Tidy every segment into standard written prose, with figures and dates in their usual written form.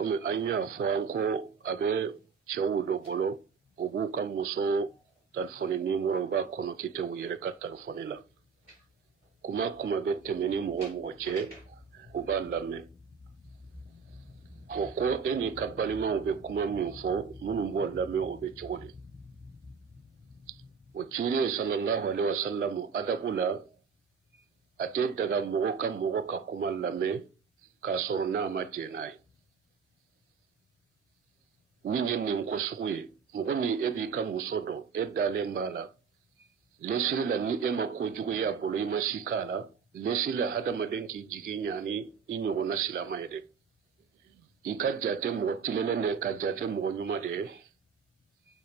comme anya franco abe chewu do bolo obu kam muso telefoni ni moro ba kono kite wuyere ka telefoni la kuma be temeni mo che uba lame ko eni kabalima obe kuma minfo munu bo lame obe chogode o chire sallallahu alaihi wasallam adabula ate daga mogo ka kuma lame ka sorna ma jenai ninyen nin ko suguye mogo ni ebi ka musodo e dale mbala lesiri la ni ema ko jugo ya bolo ima shikala lesiri la hada madenki jigi nyani inyogo na silama yede ika jate mogo tilele ne ka jate mogo nyuma de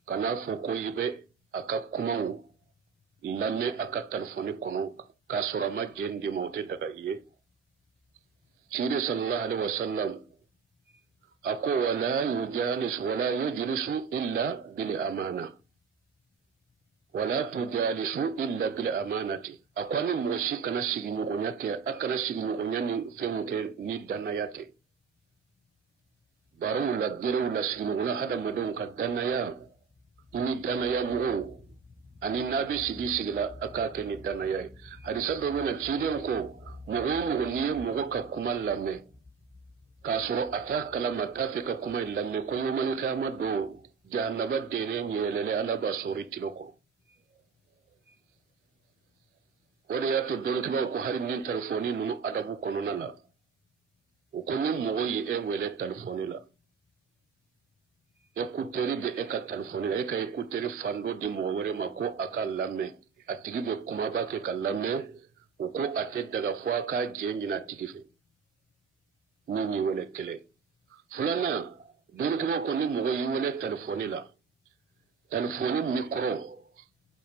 kana foko ibe aka kumawu lame aka telefoni kono ka sorama jendi mawte daga iye chire sallallahu alaihi wasallam ako wala yujlisu illa bil amana wala tujalisu illa bil amanati akwani mwoshi kana sigi nyogonyake akana sigi nyogonyani femuke ni dana yake baru la gero la sigi nyogona hada madon ka dana ya ni dana ya muro ani nabi sigi la akake ni dana ya hadisa do mena chiden ko mugo ni mugo ka kuma lame kasoro ata kalama tafe ka kuma lame ko yomani kama do jannaba dene nyelele ala basori tiloko wada ya to dole kiba ko hari nin telefoni nunu adabu kono nala o kono mugo yi e wele telefoni la ekuteri be eka telefoni la eka ekuteri fando di mo wore mako aka lame atigi be kuma ba ke kalame o ko ate daga fo aka jenyi na tigife ni wele kele fulana dole kiba ko ni mugo yi wele telefoni la telefoni micro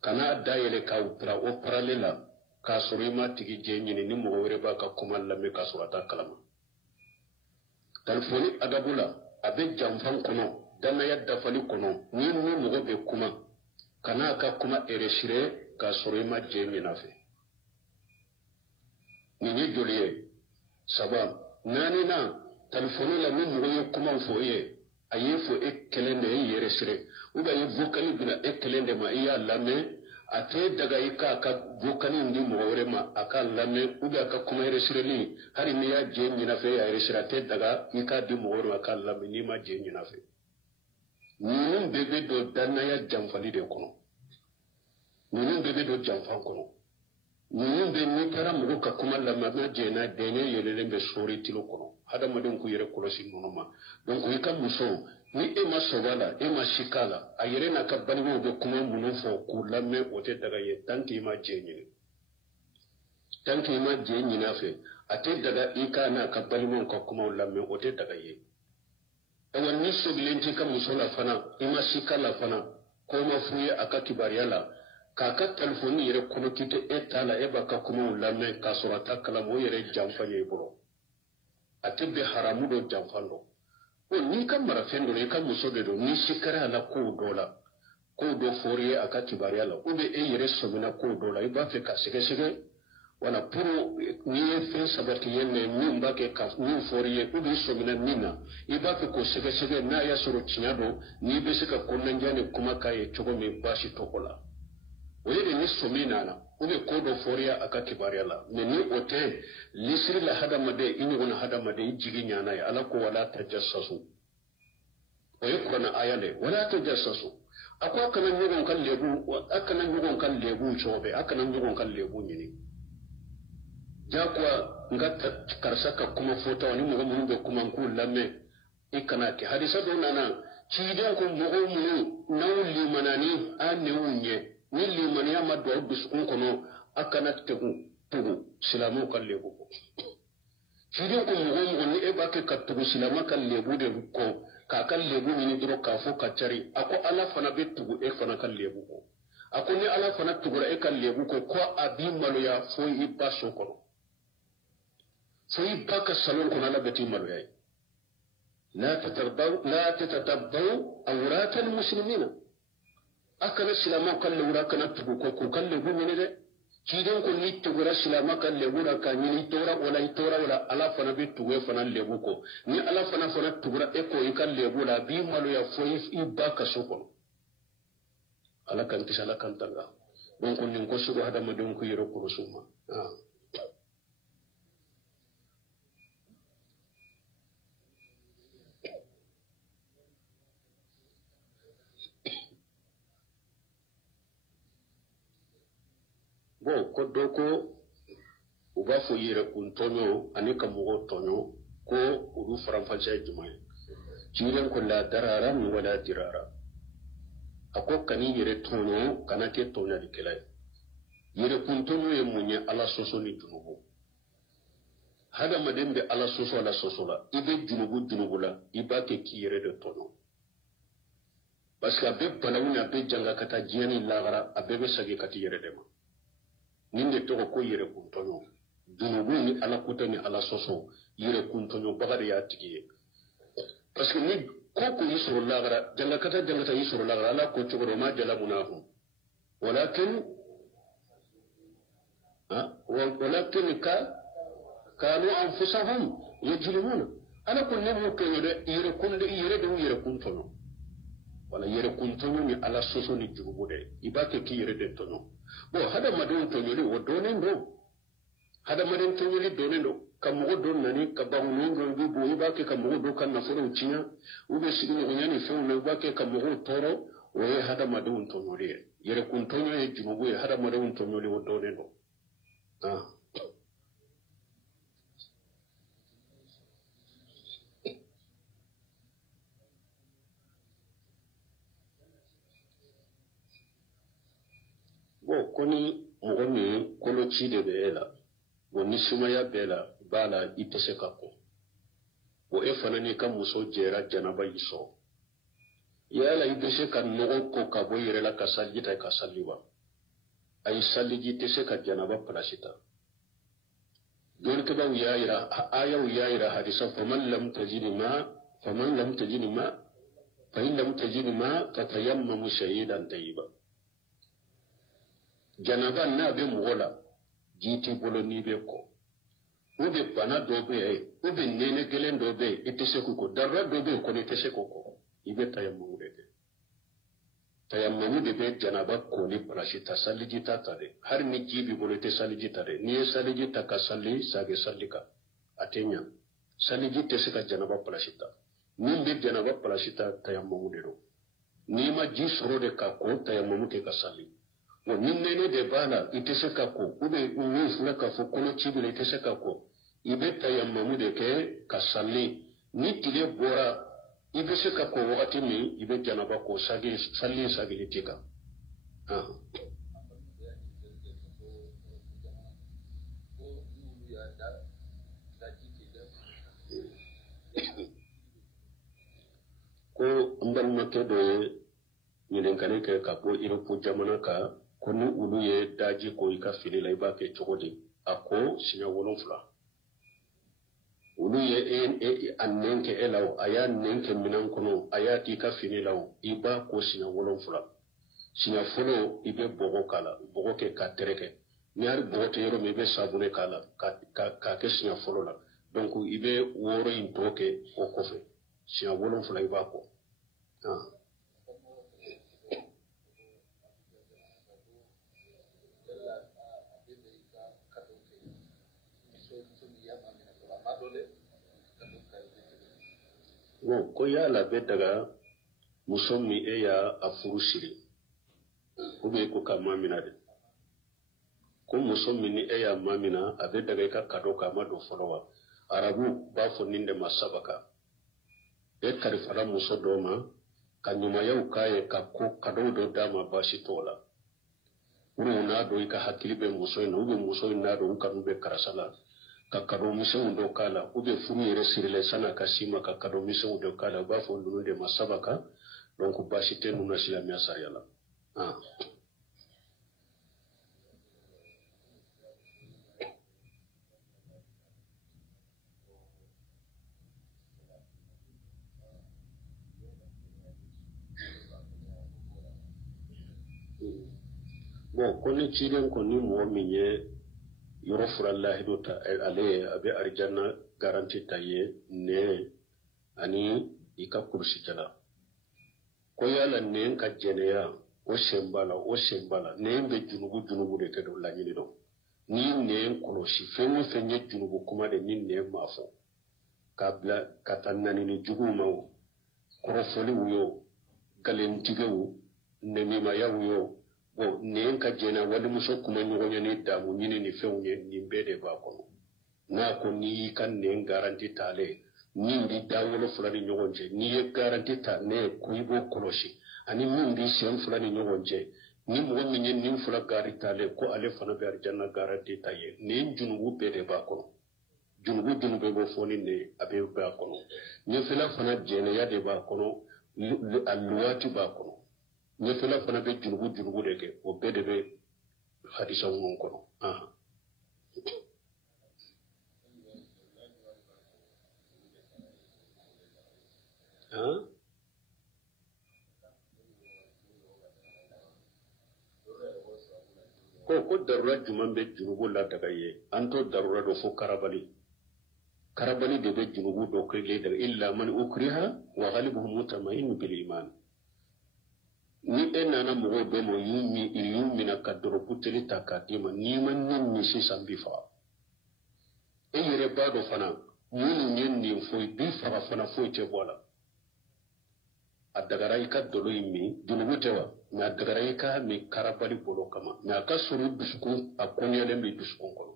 kana dayele ka upra o paralela ka sorima tigi jenyi ni mugo wore ba ka kuma lame ka surata kalama telefoni adabula abe jamfan kono dana yadda fali kono ni mugo be kuma kana ka kuma ereshire ka sorima jenyi nafe ni joliye sabab nani na telefoni la mugo ye kuma foye ayefo ekelende yereshire uba ye vokali bina ekelende ma iya lame ate daga ika ka vokali ndi mugo ma aka lame uba ka kuma ereshire ni hari ni ya jenyi nafe ya ereshire ate daga ika di mugo aka lame ni ma jenyi nafe nunun bebe do dana ya jamfali de kono nunun bebe do jamfan kono nunun be ni tara mugo ka kuma lama na jena dene yelele be sori tilo kono hada madon ku yere kolosi nonoma donc ika muso ni e ma sobala e ma shikala ayere na ka banwo be kuma muno fo ku lamme ote daga ye tanki ma jenyi na fe ate daga ika na ka banwo ka kuma lamme ote daga ye ewa ni sobilenti ka musola fana ima shikala fana ko ma fuye aka kibariala kaka telefoni yere kono kite etala eba ka kuma ulame ka surata kala mo yere jamfanye bro atebe haramu do jamfando o ni ka marafendo ne ka musobe do ni shikara la ko dola ko do foriye aka kibariala ube e yere sobina ko dola iba fe ka sege wala puro ni fe sabati yenne ni mbake ka ni foriye ubi sobina nina iba fe ko sege na ya soro chinyado ni be sika konanjane kuma kaye chogo me bashi tokola oyede ni somina na ube ko do foriya aka kibariala meni ote lisri la hada made inyona hada made jigi nyana ya ala ko wala tajassasu oye kuna ayale wala tajassasu akwa kana nyugon kan lebu akana nyugon kan lebu chobe akana nyugon kan lebu nyini jakwa ngata karsaka kuma foto wani mugo munbe kuma nku lamme ikana ki hadisa do nana chiden ko mugo munu nawli manani ane unye ni limani ya madwa duskun kono akana tugu silamu kan lebu chiden ko mugo ni e bake ka tugu silama kan lebu de ko ka kan lebu ni dro ka fo ka cari ako ala fana be tugu e fana kan lebu ko ako ni ala fana tugura e kan lebu ko abi malo ya fo ibba so kono fo ibba ka salon kono ala beti malo ya la tatatabbu awrat almuslimina akana silama kan lura kana tugu ko kan lebu ni de ciden ko ni tugura silama kan lebura ka ni tora wala ala fana be tuwe fana lebu ko ni ala fana tugura e ko ikan lebula bi malu ya fo i ba ka soko ala kan tisala kan tanga donc ni ko sugo hada ma don ko yero ko suma bon ko doko u b'a fɔ yɛrɛ kun tɔɲɔ ani ka mɔgɔ tɔɲɔ ko olu faranfasiya ye jumɛn ye cilen ko la darara min wala dirara a ko kan'i yɛrɛ tɔɲɔ kana kɛ tɔɲalikɛla ye yɛrɛ kun tɔɲɔ ye mun ye ala sɔsɔ ni junubu hadamaden bɛ ala sɔsɔ la sɔsɔ la i bɛ junubu la i b'a kɛ k'i yɛrɛ de tɔɲɔ parce que a bɛ balawu ni a bɛ janga ka taa diɲɛ ni lagara a bɛɛ bɛ segin ka t'i yɛrɛ de ma nin de tɔgɔ ko yɛrɛ kun tɔɲɔ junubu ni ala kuta ni ala sɔsɔ yɛrɛ kun tɔɲɔ baga de y'a tigi ye parce que ni ko y'i sɔrɔ lagara jangakata y'i sɔrɔ lagara ala ko cogo dɔ ma jala mun a kun walakin kanu anfusahum yajlimuna ala ko ne mo ke yɛrɛ kun de yɛrɛ kun tɔɲɔ wala yɛrɛ kun tɔɲɔ ni ala sɔsɔ ni junubu de i b'a kɛ k'i yɛrɛ de tɔɲɔ bon hadamadenw tɔɲɔli o dɔnnen don hadamaden tɔɲɔli dɔnnen don ka mɔgɔ dɔ nani ka bahunin dɔ bi bo i b'a kɛ ka mɔgɔ dɔ ka nafolow tiɲɛ u bɛ sigiɲɔgɔnya ni fɛnw na i b'a kɛ ka mɔgɔw tɔɔrɔ o ye hadamadenw tɔɲɔli ye yɛrɛ kun tɔɲɔ ye junubu ye hadamadenw tɔɲɔli o dɔnnen don bon ko ni mɔgɔ min koloci de bɛ e la bon ni sumaya b'e la b'a la i tɛ se ka ko bon e fana n'i ka muso jɛra janaba y'i sɔrɔ yala i bɛ se ka nɔgɔ ko ka bɔ i yɛrɛ la ka saliji ta ka sali wa ayi saliji tɛ se ka janaba pilasi ta dɔnnikɛlaw y'a yira ayaw y'a yira hadisa faman lam tajid ma fa in lam tajid ma fatayammamu shahidan tayyiba janaba n'a bɛ mɔgɔ la ji t'i bolo n'i bɛ kɔ ou bien bana dɔ bɛ yen ou bien nɛnɛ gɛlɛn dɔ bɛ yen i tɛ se k'o kɔ darura dɔ bɛ yen kɔni i tɛ se k'o kɔ i bɛ tayammamu de kɛ tayammamu de bɛ janaba ko ni pilasi ta saliji ta ta dɛ hali ni ji b'i bolo i tɛ saliji ta dɛ n'i ye saliji ta ka sali sage sali kan a tɛ ɲa saliji tɛ se ka janaba pilasi ta min bɛ janaba pilasi ta tayammamu de don n'i ma ji sɔrɔ de ka ko tayammamu kɛ ka sali bon ni nɛnɛ de b'a la i tɛ se ka ko ou bien min filɛ k'a fɔ kɔnɔci b'i la i tɛ se ka ko i bɛ tayammamu de kɛ ka sali ni tile bɔra i bɛ se ka ko wagati min i bɛ janaba ko sali sagili tɛ kan ko n balimakɛ dɔ ye ɲininkali kɛ ka bɔ Europe jamana kan ko ni olu ye daji ko i ka fini la i b'a kɛ cogo di a ko siɲɛ 7 olu ye a nɛn kɛ e la o a y'a nɛn kɛ minɛn kɔnɔ a y'a k'i ka fini la o i b'a ko siɲɛ 7 siɲɛ fɔlɔ i bɛ bɔgɔ k'a la bɔgɔ kɛ k'a tɛrɛkɛ ni hali bɔgɔ tɛ yɔrɔ min i bɛ sabunɛ k'a la k'a kɛ siɲɛ fɔlɔ la donc i bɛ 6 in tɔ kɛ o kɔfɛ siɲɛ 7 i b'a kɔ bon ko yala bɛ daga muso min e y'a furu siri ou bien ko ka mamina de ko muso min ni e y'a mamina a bɛ daga i ka kado k'a ma don fɔlɔ wa arabu b'a fɔ nin de ma sabaka e kalifala muso dɔ ma ka ɲumanyaw k'a ye ka ko kadow dɔ d'a ma baasi t'o la ou n'a dɔn i ka hakili bɛ muso in na ou bien muso in n'a dɔn u kanu bɛ karisa la ka kado misɛnw dɔ k'a la ou bien furu yɛrɛ sirilen san'a ka s'i ma ka kado misɛnw dɔ k'a la u b'a fɔ ninnu de ma sabaka donc baasi tɛ ninnu na silamɛya sariya la bon koni ciden ko ni mo minye yoro furallahi do ta ale abe arjanna garanti taye ne ani ika kursi jala ko yala ne ka jeneya o sembala ne be junubu de kedo lanyini do ni ne kolosi fenwo fenye junubu kuma de ni ne mafo kabla katanani ni juguma wo korofoli wuyo galentige wo nemima ya wuyo bo ne ka jena wali muso kuma nyogonya ni damu nyini ni fenye ni bede ba kono na ko ni kan ne garanti tale ni ndi dawolo fulani nyogonje ni ye garanti ta ne kuibo kolosi ani min bi sen fulani nyogonje ni mo min yen nim fula gari tale ko ale fana be arjanna garanti taye ni junubu bede ba kono junubu bo foni ne abe ba kono ni fela fana jene ya de ba kono alluwati ba kono ni fela fana be junubu de ke o bede be hadisa won kono ko darura juman be junubu la daga ye anto darura do fo karabali de be junubu do kele daga illa man ukriha wa ghalibuhu mutamain bil iman ni enana mo be mo yumi na kadro puteli takadima ni man ni si sambi fa e yere bado fana mun ni fo bi fa fana fo te bola adagarai ka dolo imi junubu tewa na adagarai ka mi karabali bolo kama na ka suru dusukun akonyele mi dusukun kono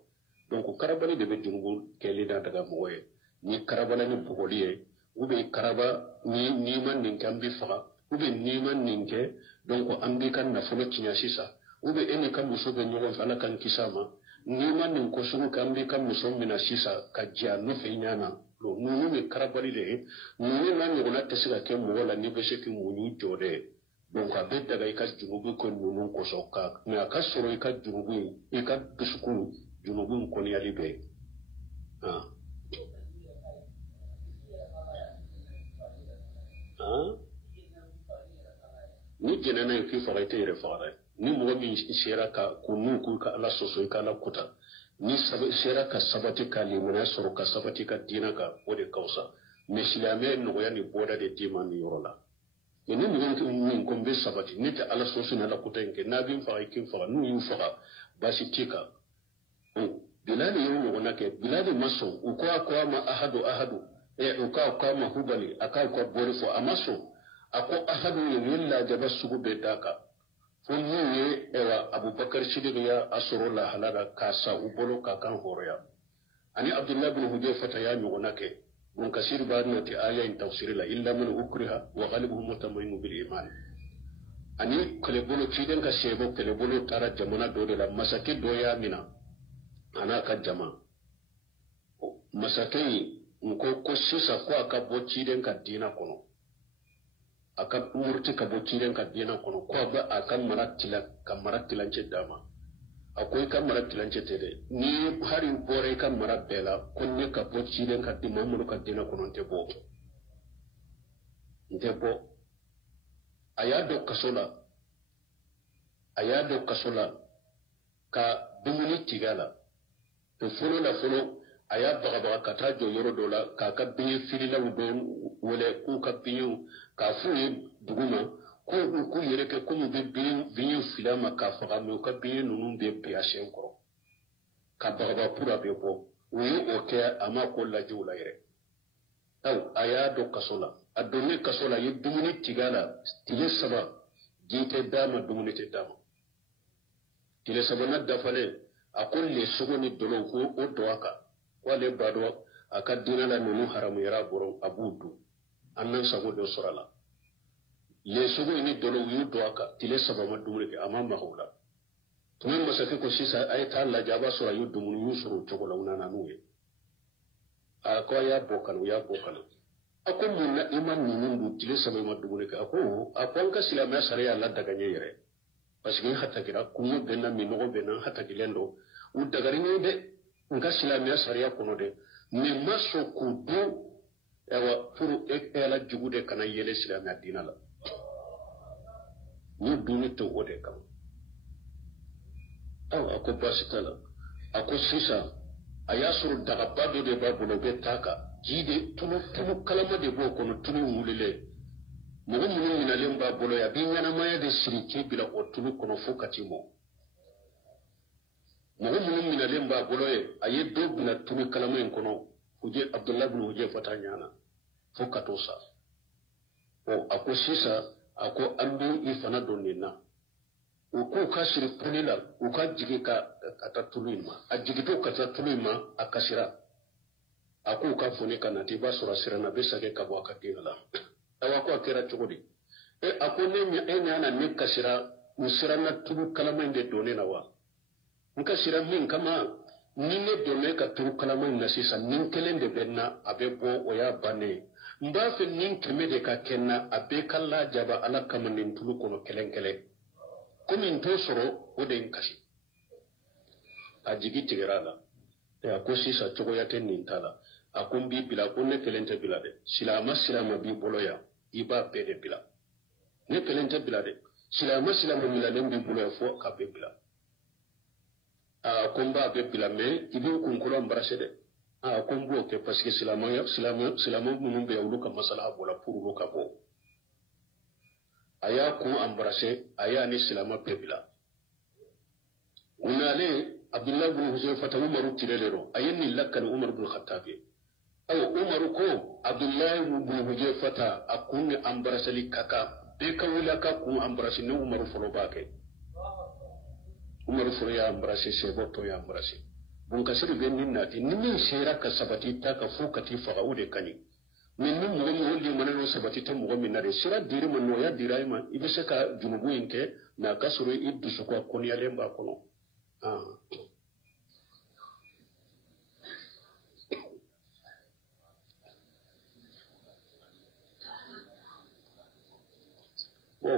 donc karabali de be junubu kele da daga moye ni karabala ni bogoliye ube karaba ni man nin kambi fa ube ni man ninke donc ambi kan na folo tinya sisa ube eni kan muso be nyogon fala kan kisama ni man nin ko suru kambi kan muso mina sisa ka jia no fe nyana lo nunu mi karabali de nunu na nyogona tesira ke mola ni bese ki munyu jode donc abe daga ika junubu ko nunu ko soka me aka soro ika junubu ika dusuku junubu ko ni alibe ni jenana ki faraite yere fara ni mo mi shera ka kunu ku ka ala soso ka la kuta ni shera ka sabati ka limuna soro ka sabati ka dina ka ode kausa mesilame no ya ni boda de dima ni yorola ni mo ko be sabati ni ta ala soso na la kuta nke na bin fara kin fara nu yin fara basi tika bilali yo no nake bilali maso uko ma ahadu uko ma hubali aka ko borifo amaso ako ahadu yilla jaba sugu be daka fonye ewa abubakar shidiya asoro la halala kasa ubolo kakan horoya ani abdullah bin hudayfa ya mi wonake mun kasir ba no ti aya in tafsir la illa man ukriha wa ghalibuhu mutamainu bil iman ani kale bolo ciden ka sebo kale bolo tara jamana do de la masake do ya mina ana ka jama masake ko sisa ko aka bo ciden ka dina kono aka umurti ka bo ciden ka dina kono ko ba aka maratila ce dama akwai kan maratila ce tede ni hari bore kan marabela kunne ka bo ciden ka dina mun ka dina kono te bo ayado kasola ka dumuni tigala to folo la folo aya baga kata jo yoro dola ka biye filila udon wole ku ka biye ka fuye duguma ko yere ke ko be biye filama ka faga me ka biye nunu be biya shenko ka baga pura be bo wi oke ama ko la jula yere taw aya do kasola adoni kasola ye dumuni tigala tile saba jite dama dumuni te dama tile saba na dafale akon le sogoni dolo ko o doaka wale bado akadina la nunu haramu yara boro abudu annan sago do sorala le sogo ni dolo yu doaka tile saba ma dumuni ke amama hawla tumen masake ko sisa ay ta la jaba so ayu dumuni yusuru chogola unana nuye ako ya bokal ako munna iman nunu tile saba ma dumuni ke ako ka silama sariya la daga nyere parce que hatta kira kumu benna minogo benna hatta kilendo u dagari ni de nka silamiya sariya kono de mais maso ko do ewa pour la jugude kana yele silamiya dina la ni duni to ode kam ako basitala ako sisa ayasuru daga bado de babulo betaka jide tunu kalama de bo kono tunu mulile mugo munu mina lemba bolo ya binyana maya de sirike bila otunu kono fokati mo mugo munu mina lemba bolo ye aye do bila tunu kalama en kono huje Abdullah ibn huje fatanyana fokato sa o ako sisa ako ambi ifana donina uko kasiri punila uka jigika katatulima ajigito katatulima akashira ako uka funika na tiba sura sirana besage kabo akadila awako akira chugudi ako nenya na nikashira musirana tulu kalama inde donena wa nkashira min kama ninge done ka tulu kalama ina sisa ninkelende benna abebo oya bane mbafe ninkemede ka kenna abekalla jaba ala kama nintulu kono kelenkele komi nto soro o de nkasi a jigi tigera la a ko sisa cogoya tɛ nin ta la a ko n b'i bila ko ne kelen tɛ bila dɛ silama b'i bolo yan i b'a bɛɛ de bila ne kelen tɛ bila dɛ silama bilalen b'i bolo yan fo ka bɛɛ bila a ko n b'a bɛɛ bila mɛ i b'i kunkolo embarrassé dɛ a ko n b'o kɛ parce que silama minnu bɛ yan olu ka masala bɔra pour olu ka bɔ a y'a kun embrassé a y'a ni silama bɛɛ bila unale Abdullah ibn Huzaifa Umaru tirelero a ye nin lakali Umar ibn Khattab ye awo Umaru ko Abdullah ibn Huzaifa a kun ni embrasseli kaka bɛɛ ka wuli a ka kun embrassé ni Umaru fɔlɔ b'a kɛ Umaru fɔlɔ y'a embrassé sɛbɔ tɔ y'a embrassé bunkasiri bɛ nin nati ni min sera ka sabati ta ka fo ka t'i faga o de ka ɲi min ni mɔgɔ min wuli mana no sabati tɛ mɔgɔ min na de sira diri ma nɔya dira i ma i bɛ se ka junubu in kɛ mɛ a ka sɔrɔ i dusu ka kɔniyalen b'a kɔnɔ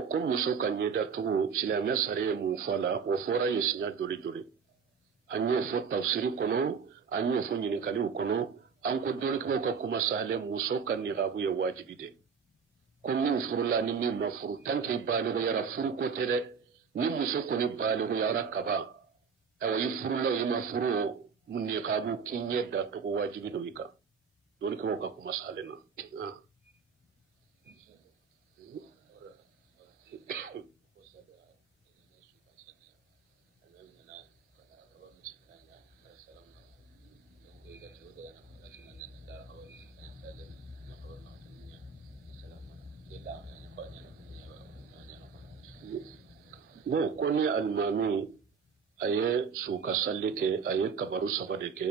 ko muso ka ɲɛda tugu silamɛ sari ye mun fɔ la o fɔra ye siɲɛ joli joli an y'o fɔ tafsiri kɔnɔ an y'o fɔ ɲininkaliw kɔnɔ an ko dɔnnikɛlaw ka kuma sahale muso ka niqabu ye wajibi de ko min furula ni min ma furu tant que baliguyara furu ko tɛ dɛ ni muso kɔni baliguyara kaba awa i furula i ma furu o niqabu k'i ɲɛ da togo wajibi do i kan dɔnnikɛlaw ka kuma sahale na bon ko ni alimami a ye su ka salli kɛ a ye kabaru saba de kɛ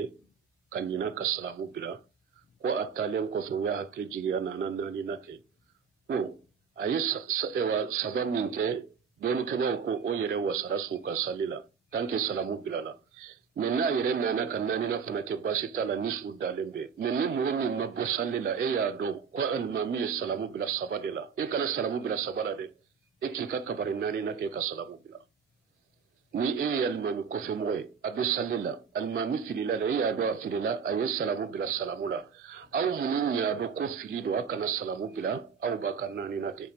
ka ɲina ka salamu bila ko a taalen kɔfɛ u y'a hakili jigiya nana naanina kɛ bon a ye saba min kɛ dɔɔnikɛlaw ko o yɛrɛ wasara su ka salli la tant que salamu bila la mɛ n'a yɛrɛ nana ka naanina fana kɛ baasi t'a la ni su dalen bɛ mɛ ni mɔgɔ min ma bɔ salli la e y'a dɔn ko alimami ye salamu bila saba de la e kana salamu bila saba la dɛ e k'i ka kabari naanina kɛ ka salamu bila ni e ye alimami kɔfɛ mɔgɔ ye a bɛ salli la alimami filila la e y'a dɔn a filila a ye salamu bila salamu la aw minnu y'a dɔn ko fili don a kana salamu bila aw b'a ka naanina kɛ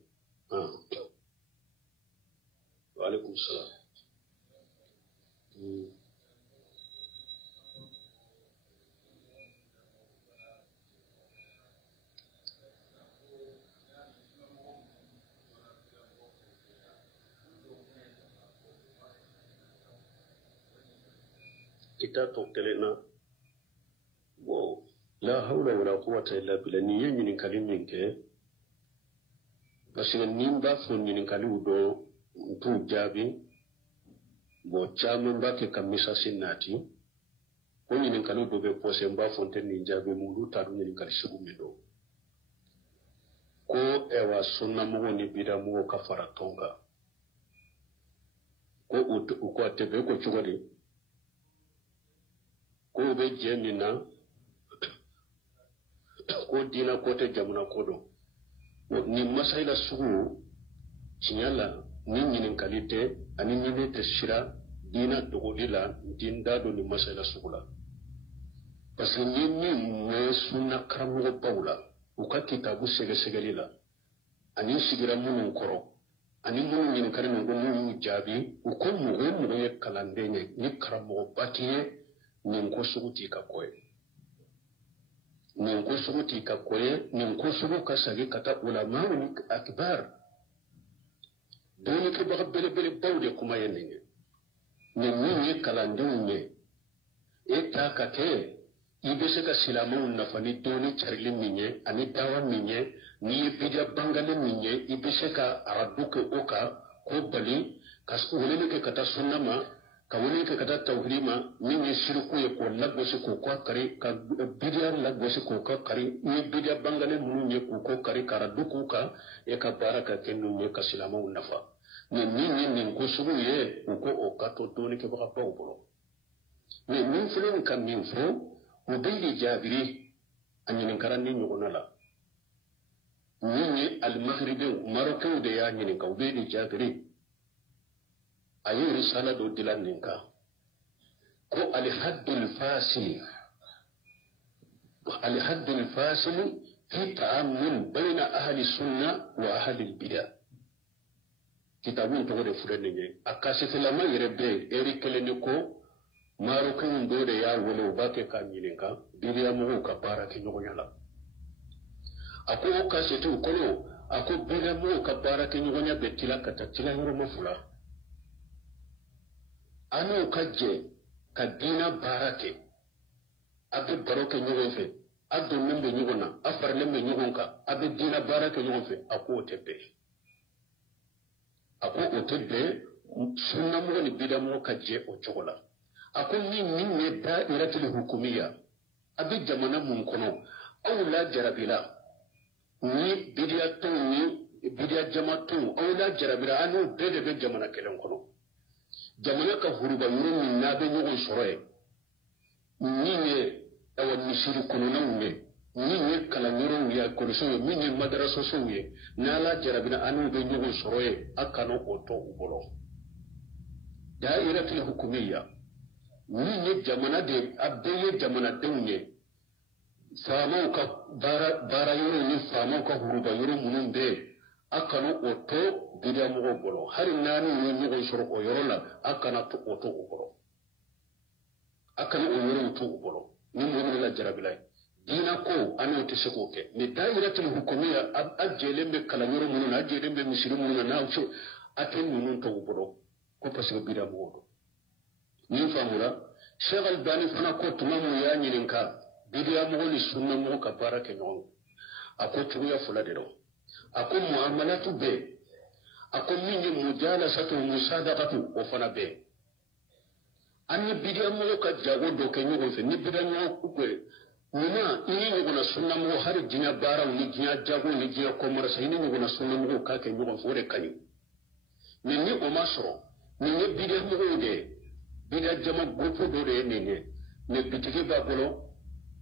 waalaikum salam kita to kelena bo la hawla wala quwwata illa billah ni yen ni kalim min ke parce que nim ba fon ni kalim do tu jabi bo chamu ba ke kamisa sinati ko ni kalim do be posé ba fon ten ni jabi mu du ta ni kalim sugu mi do ko e wa sunna mo ni bida mo ka fara tonga ko u ko tebe ko chugode ko be jemina ko dina ko te jamuna ko do ni masaila sugu tinyala ni nyinin kalite ani ni te shira dina dogodila dinda do ni masaila sugu la parce que ni mo sunna karamu bawla u ka kitabu sege segeli la ani sigira munun koro ani mun yin karin mun jabi ko mu ye kalande ne ni karamo batiye nin ko suguti ka koy nin ko suguti ka koy nin ko sugu ka sagi kata ulama ni akbar doni ke ba bele bele bawde kuma yenni ne ni kalande ne eta ka ke ibe se ka silamu nafani doni charili minye ani dawa minye ni bidia bangale minye ibe se ka arabuke oka ko bali kasko wele ke kata sunnama ka wele ke kata tawhidima minye shirku ye ko lagbo se ko ko kare ka bidia lagbo se ko ko kare ni bidia bangale munye ko ko kare karaduku ka e ka baraka kenu ye ka silamu nafa ni ko sugu ye ko o kato doni ke ba bawbolo ni min fulen kan min fo وبيلي جابري أن ينكرني نقولنا نيني المغرب مروكو ديا نينكا وبيلي جابري أي رسالة دو دلان نينكا كو الحد الفاصل في التعامل بين أهل السنة وأهل البدع كتابون تقول فرنيني أكاسف لما يربي إريك لنكو marokan do da ya wolo ba ke kan yinin ka bidiya mu ka bara ke nyogo nyala ako ka setu kono ako bidiya mu ka bara ke nyogo nya betila ka tatila horo mafula ano kaje ka dina barake abe baroke nyogo fe addo membe nyogo na afar lembe nyogo ka abe dina barake nyogo fe ako tebe ako otebe sunna mu ni bidiya mu kaje o chogola akon min ne da'iratul hukumiyya abi jamana mun kono awla jarabila ni bidiyatu ni bidiya jama'atu awla jarabila anu bede be jamana kelen kono jamana ka huruba yuru min na be nyugo soroye ni ne awan misiri kono na unne ni ne kala nyuru ya kono so mi ne madrasa so ye na la jarabila anu be nyugo soroye akano oto ubolo da'iratul hukumiyya ni jamana de abdeye jamana dewnye famo ka bara yoro ni famo ka huruba yoro munun be akano oto bidia mo bolo hari nani ni ni soro o yoro la akana to oto bolo akana o yoro to bolo ni mo la jarabilay dina ko anu te seko ke ni dairatul hukumiyya ajjelembe kala yoro munun ajjelembe muslimun na ucho aten munun to bolo ko pasiko bidia mo ni famula Sheikh Albani fana ko tumamu ya nyininka bidiya mo ni sunna mo ka barake non ako tuya fula de do ako muamalatu be ako minni mujalasatu musadaqatu o fana be anni bidiya mo ka jago do ke nyugo fe ni bidiya mo ku be nina ini nyugo na sunna mo hari jinya bara ni jinya jago ni jinya ko mara sai ni nyugo na sunna mo ka ke nyugo fore kani ni o masro ni bidiya mo de bida jama grupo do de nene ne bitike ba bolo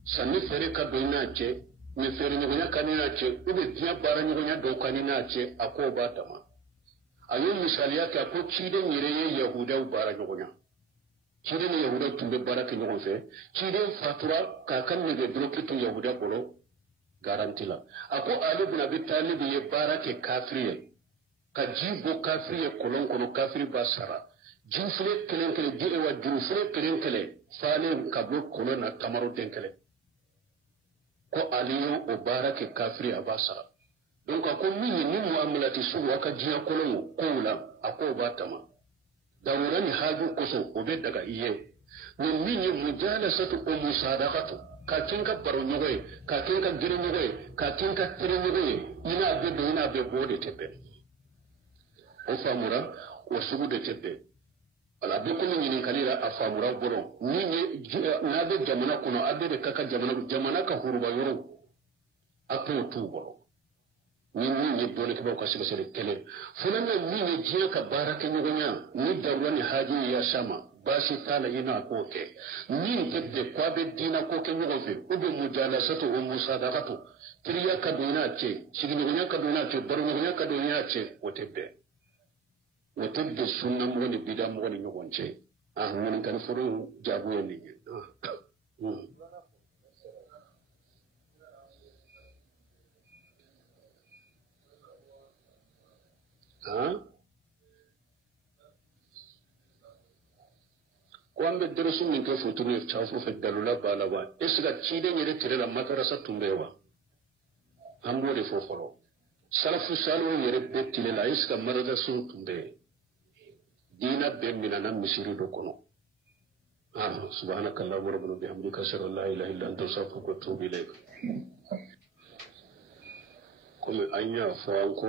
sanni fere ka do ina che ne fere nyonya kanina che ube dia bara nyonya do kanina che ako ba tama ayo misali yake ako chide nyire ye yahuda bara nyonya chide ne yahuda tumbe bara ke nyonya fe chide fatura ka kan ne be bloki tu yahuda bolo garantila ako ali ibn abi talib ye bara ke kafiriye ka jibo kafiriye kolon kono kafiri basara jinsule kelen kele jire wa jinsule kelen kele fale kablo kono na tamaro denkele ko aliyo o barake kafiri abasa donc ko mini ni muamalati su waka jiya kolon ko wala ako batama dawrani haju koso obe daga iye ni mini mujalasatu o musadaqatu ka kinka baro nyogoy ka kinka gire nyogoy ka kinka tere nyogoy ina be bode tebe o famura o sugu de tebe ala be ko ni kalira afamura boro ni na be jamana kono abe de kaka jamana ka huruba yoro ato tu boro ni dole ke ba ko siga sele tele fulana ni jiya ka baraka nyogonya ni darwani haji ya shama bashi tala ina ko ke ni tebbe ko be dina ko ke nyogo fe ube mujalasatu o musadaqatu triya ka dina che sigi nyogonya ka dina che baro nyogonya ka dina che o tebbe وتبدو السنة مغني بدا مغني نغنشي من كان فرو جابوا لي ko an be darasu min ke futuni chafu fe dalula bala ba isga chide nyere tere la madrasa tumbewa ambo de foforo salafu salu yere betile la isga madrasa tumbe dina be minana misiri do kono subhanaka allahumma rabbana bihamdika ashhadu an la ilaha illa anta astaghfiruka wa atubu ilayk kuma anya fa ko